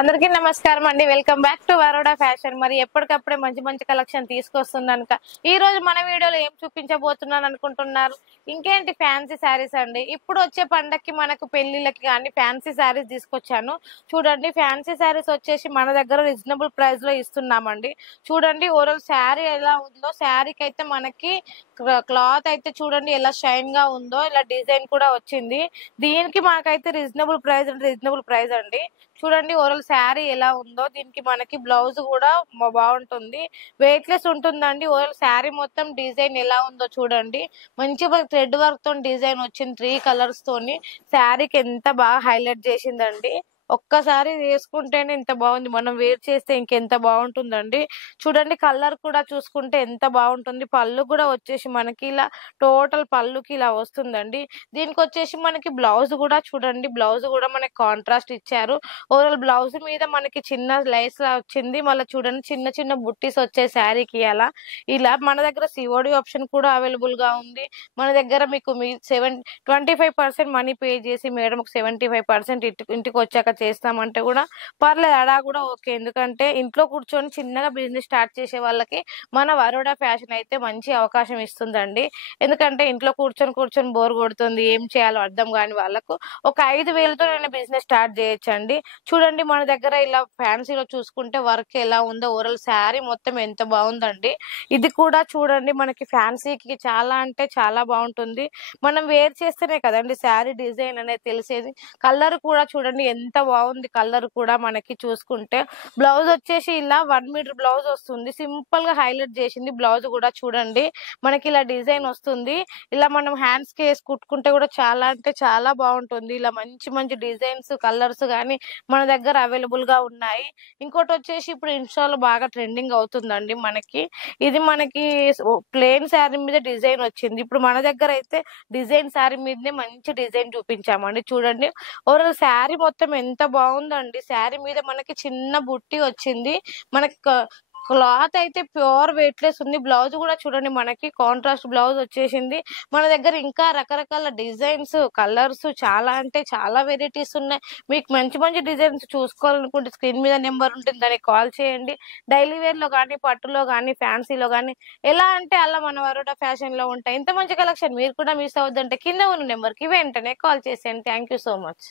అందరికీ నమస్కారం అండి. Welcome back to Varoda fashion. మరి ఎప్పటికప్పుడే మంచి మంచి కలెక్షన్ తీసుకొస్తుందనుక ఈ రోజు మన వీడియోలో ఏం చూపించబోతున్నాను అనుకుంటున్నారు? ఇంకేంటి, ఫ్యాన్సీ శారీస్ అండి. ఇప్పుడు వచ్చే పండక్కి మనకు పెళ్లిళ్ళకి కానీ ఫ్యాన్సీ శారీస్ తీసుకొచ్చాను. చూడండి, ఫ్యాన్సీ శారీస్ వచ్చేసి మన దగ్గర రీజనబుల్ ప్రైస్ లో ఇస్తున్నామండి. చూడండి, ఓవరాల్ శారీ ఎలా ఉందో, శారీకి అయితే మనకి క్లాత్ అయితే చూడండి ఎలా షైన్ గా ఉందో, ఇలా డిజైన్ కూడా వచ్చింది. దీనికి మనకైతే రీజనబుల్ ప్రైస్ అండి. చూడండి, ఓవరాల్ శారీ ఎలా ఉందో, దీనికి మనకి బ్లౌజ్ కూడా బాగుంటుంది, వెయిట్ లెస్ ఉంటుందండి. ఓవరాల్ శారీ మొత్తం డిజైన్ ఎలా ఉందో చూడండి. మంచిగా థ్రెడ్ వర్క్ తో డిజైన్ వచ్చింది, 3 కలర్స్ తోని. శారీకి ఎంత బాగా హైలైట్ చేసిందండి. ఒక్కసారి వేసుకుంటేనే ఇంత బాగుంది, మనం వేర్ చేస్తే ఇంకెంత బాగుంటుందండి. చూడండి, కలర్ కూడా చూసుకుంటే ఎంత బాగుంటుంది. పళ్ళు కూడా వచ్చేసి మనకి ఇలా టోటల్ పళ్ళుకి ఇలా వస్తుందండి. దీనికి వచ్చేసి మనకి బ్లౌజ్ కూడా చూడండి, బ్లౌజ్ కూడా మనకి కాంట్రాస్ట్ ఇచ్చారు. ఓవరాల్ బ్లౌజ్ మీద మనకి చిన్న లైస్ లా వచ్చింది. మళ్ళీ చూడండి, చిన్న చిన్న బుట్టీస్ వచ్చే శారీకి అలా ఇలా. మన దగ్గర సిఓడి ఆప్షన్ కూడా అవైలబుల్ గా ఉంది. మన దగ్గర మీకు 25% మనీ పే చేసి మేడం ఒక 75% ఇంటికి వచ్చాక చేస్తామంటే కూడా పర్లేదు, అలా కూడా ఓకే. ఎందుకంటే ఇంట్లో కూర్చొని చిన్నగా బిజినెస్ స్టార్ట్ చేసే వాళ్ళకి మన వరోడా ఫ్యాషన్ అయితే మంచి అవకాశం ఇస్తుందండి. ఎందుకంటే ఇంట్లో కూర్చొని బోర్ కొడుతుంది, ఏం చేయాలో అర్థం కాని వాళ్ళకు ఒక 5,000తో నేను బిజినెస్ స్టార్ట్ చేయొచ్చండి. చూడండి, మన దగ్గర ఇలా ఫ్యాన్సీలో చూసుకుంటే వర్క్ ఎలా ఉందో, ఓవరాల్ శారీ మొత్తం ఎంత బాగుందండి. ఇది కూడా చూడండి, మనకి ఫ్యాన్సీకి చాలా అంటే చాలా బాగుంటుంది. మనం వేర్ చేస్తేనే కదండి శారీ డిజైన్ అనేది తెలిసేది. కలర్ కూడా చూడండి ఎంత బాగుంది, కలర్ కూడా మనకి చూసుకుంటే. బ్లౌజ్ వచ్చేసి ఇలా 1 మీటర్ బ్లౌజ్ వస్తుంది, సింపుల్ గా హైలైట్ చేసింది. బ్లౌజ్ కూడా చూడండి మనకి ఇలా డిజైన్ వస్తుంది. ఇలా మనం హ్యాండ్స్ కి వేసి కుట్టుకుంటే కూడా చాలా అంటే చాలా బాగుంటుంది. ఇలా మంచి మంచి డిజైన్స్, కలర్స్ కానీ మన దగ్గర అవైలబుల్ గా ఉన్నాయి. ఇంకోటి వచ్చేసి ఇప్పుడు ఇన్స్టాలో బాగా ట్రెండింగ్ అవుతుందండి మనకి. ఇది మనకి ప్లేన్ శారీ మీద డిజైన్ వచ్చింది. ఇప్పుడు మన దగ్గర అయితే డిజైన్ శారీ మీదనే మంచి డిజైన్ చూపించామండి. చూడండి, ఓవరాల్ శారీ మొత్తం ఎంత బాగుందండి. శారీ మీద మనకి చిన్న బుట్టి వచ్చింది. మనకి క్లాత్ అయితే ప్యూర్ వెయిట్ లెస్ ఉంది. బ్లౌజ్ కూడా చూడండి మనకి కాంట్రాస్ట్ బ్లౌజ్ వచ్చేసింది. మన దగ్గర ఇంకా రకరకాల డిజైన్స్, కలర్స్ చాలా అంటే చాలా వెరైటీస్ ఉన్నాయి. మీకు మంచి మంచి డిజైన్స్ చూసుకోవాలనుకుంటే స్క్రీన్ మీద నెంబర్ ఉంటుంది, దానికి కాల్ చేయండి. డైలీ వేర్ లో కానీ, పట్టులో కానీ, ఫ్యాన్సీలో కానీ ఎలా అంటే అలా మన వరోడా ఫ్యాషన్ లో ఉంటాయి. ఇంత మంచి కలెక్షన్ మీరు కూడా మిస్ అవద్దంటే కింద ఉన్న నెంబర్ కి వెంటనే కాల్ చేసేయండి. Thank you so much.